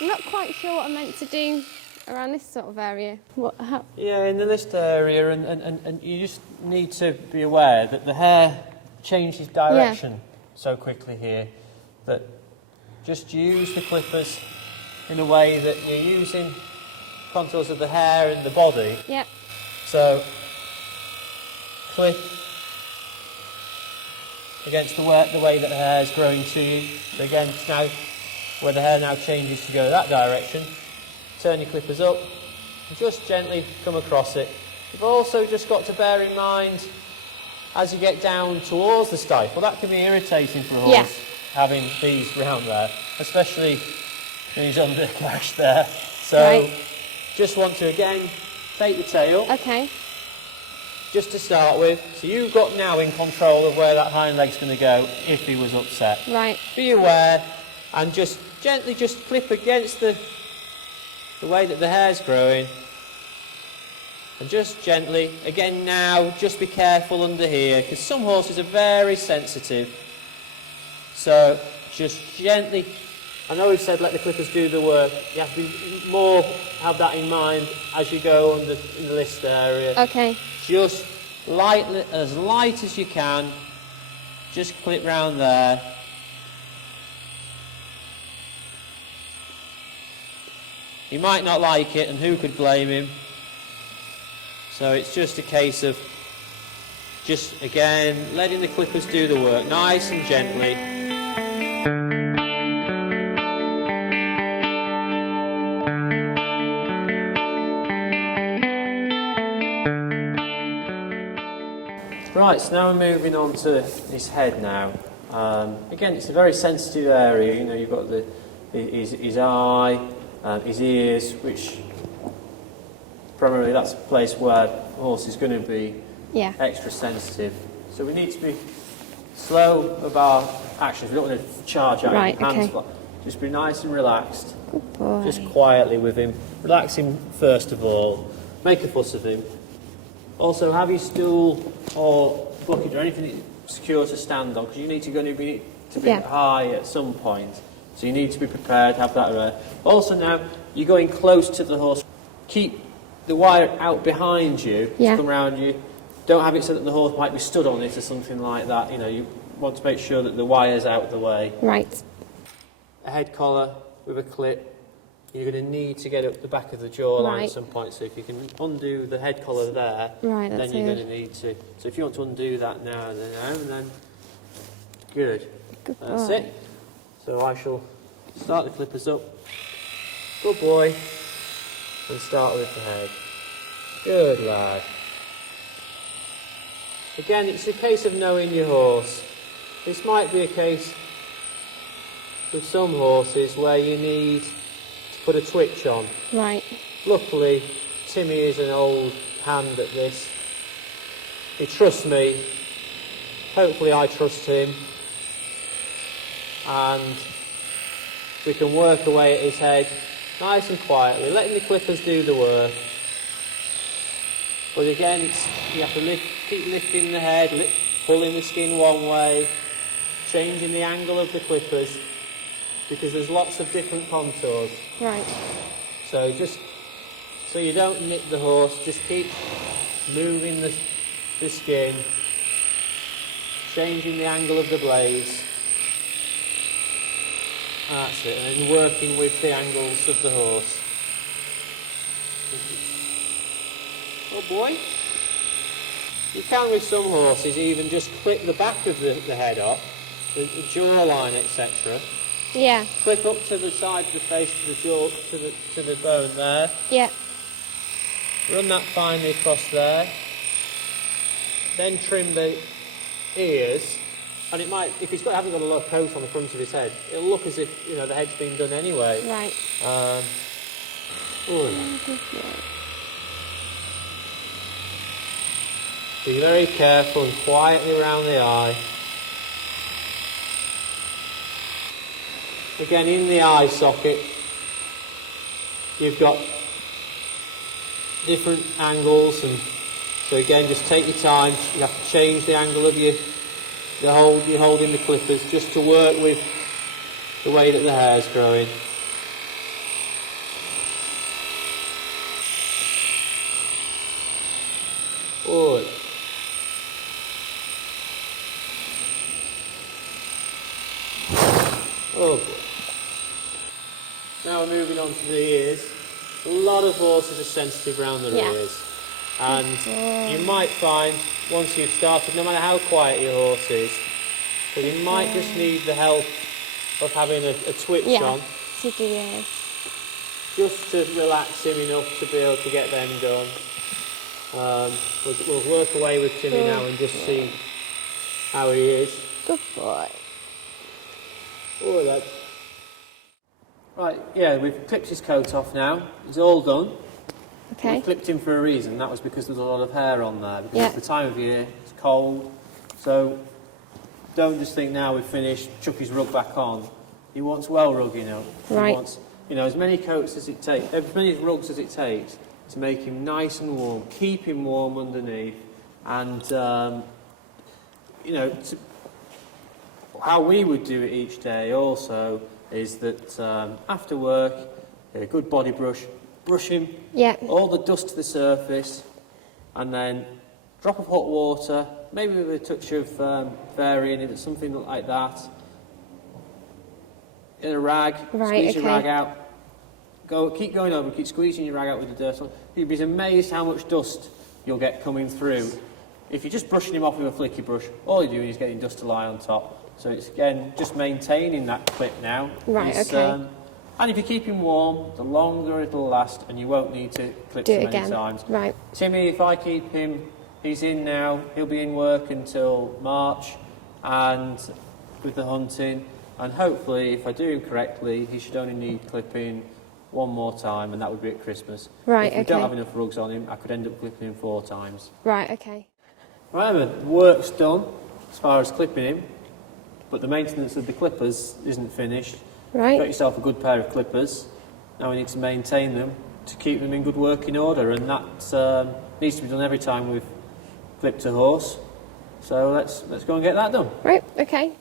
I'm not quite sure what I'm meant to do around this sort of area. Yeah, in the list area, and you just need to be aware that the hair changes direction so quickly here that just use the clippers in a way that you're using contours of the hair and the body. Yeah. So clip against the way that the hair is growing to you. So again, now where the hair now changes to go that direction, turn your clippers up and just gently come across it. You've also just got to bear in mind as you get down towards the stifle, that can be irritating for a horse having these round there, especially when he's under clash there. So just want to again take the tail. Okay. Just to start with, so you've got now in control of where that hind leg's going to go if he was upset. Right. Be aware and just gently just clip against the way that the hair's growing. And just gently, again now, just be careful under here because some horses are very sensitive. So just gently, I know we've said let the clippers do the work, you have to be more, have that in mind as you go under in the list area. Okay. Just lightly, as light as you can, just clip round there. He might not like it, and who could blame him? So it's just a case of just, again, letting the clippers do the work, nice and gently. Right, so now we're moving on to his head now. Again, it's a very sensitive area. You know, you've got his eye, his ears, which primarily that's a place where the horse is going to be extra sensitive. So we need to be slow with our actions. We don't want to charge out with hands. Okay. Just be nice and relaxed. Good boy. Just quietly with him. Relax him first of all. Make a fuss of him. Also, have your stool or bucket or anything secure to stand on, because you need to go to be high at some point. So you need to be prepared, have that around. Also now, you're going close to the horse. Keep the wire out behind you, to come around you. Don't have it so that the horse might be stood on it or something like that. You know, you want to make sure that the wire's out of the way. Right. A head collar with a clip. You're going to need to get up the back of the jawline at some point. So if you can undo the head collar there, then you're going to need to. So if you want to undo that now and then, good. That's it. So I shall start the clippers up. Good boy. And start with the head. Good lad. Again, it's a case of knowing your horse. This might be a case with some horses where you need to put a twitch on. Right. Luckily, Timmy is an old hand at this. He trusts me. Hopefully I trust him. And we can work away at his head nice and quietly, letting the clippers do the work. But again, you have to keep lifting the head, pulling the skin one way, changing the angle of the clippers, because there's lots of different contours. Right. So just so you don't nip the horse, just keep moving the skin, changing the angle of the blades. That's it, and then working with the angles of the horse. Oh boy. You can with some horses even just clip the back of the head off, the jawline, etc. Yeah. Clip up to the side of the face, to the jaw, to the bone there. Yeah. Run that finely across there. Then trim the ears. And it might, if hasn't got a lot of coat on the front of his head, it'll look as if, you know, the head's been done anyway. Right. Be very careful and quietly around the eye. Again, in the eye socket, you've got different angles, and so again, just take your time. You have to change the angle of you're holding the clippers just to work with the way that the hair's growing. Forward. Oh, good. Now we're moving on to the ears. A lot of horses are sensitive around their ears. And you might find, once you've started, no matter how quiet your horse is, that he might just need the help of having a twitch on. To do ears. Just to relax him enough to be able to get them done. We'll work away with Timmy now and just see how he is. Good boy. Oh, lad. Right, yeah, we've clipped his coat off now. He's all done. Okay. We clipped him for a reason. That was because there's a lot of hair on there. Because it's the time of year, it's cold. So don't just think now we've finished, chuck his rug back on. He wants well rug, you know. Right. He wants, you know, as many coats as it takes, as many rugs as it takes to make him nice and warm, keep him warm underneath, and you know, how we would do it each day also is that after work, get a good body brush, brush him, all the dust to the surface, and then drop of hot water, maybe with a touch of Fairy in it, something like that. In a rag, squeeze your rag out. Keep going over, keep squeezing your rag out with the dirt on. You'd be amazed how much dust you'll get coming through. If you're just brushing him off with a flicky brush, all you're doing is getting dust to lie on top. So it's, again, just maintaining that clip now. Right, okay. And if you keep him warm, the longer it'll last, and you won't need to clip so many times. Right. Timmy, if I keep him, he's in now, he'll be in work until March, and with the hunting, and hopefully, if I do him correctly, he should only need clipping one more time, and that would be at Christmas. Right, if we don't have enough rugs on him, I could end up clipping him 4 times. Right, okay. Right, the work's done as far as clipping him, but the maintenance of the clippers isn't finished. Right. Got yourself a good pair of clippers. Now we need to maintain them to keep them in good working order, and that needs to be done every time we've clipped a horse. So let's go and get that done. Right, okay.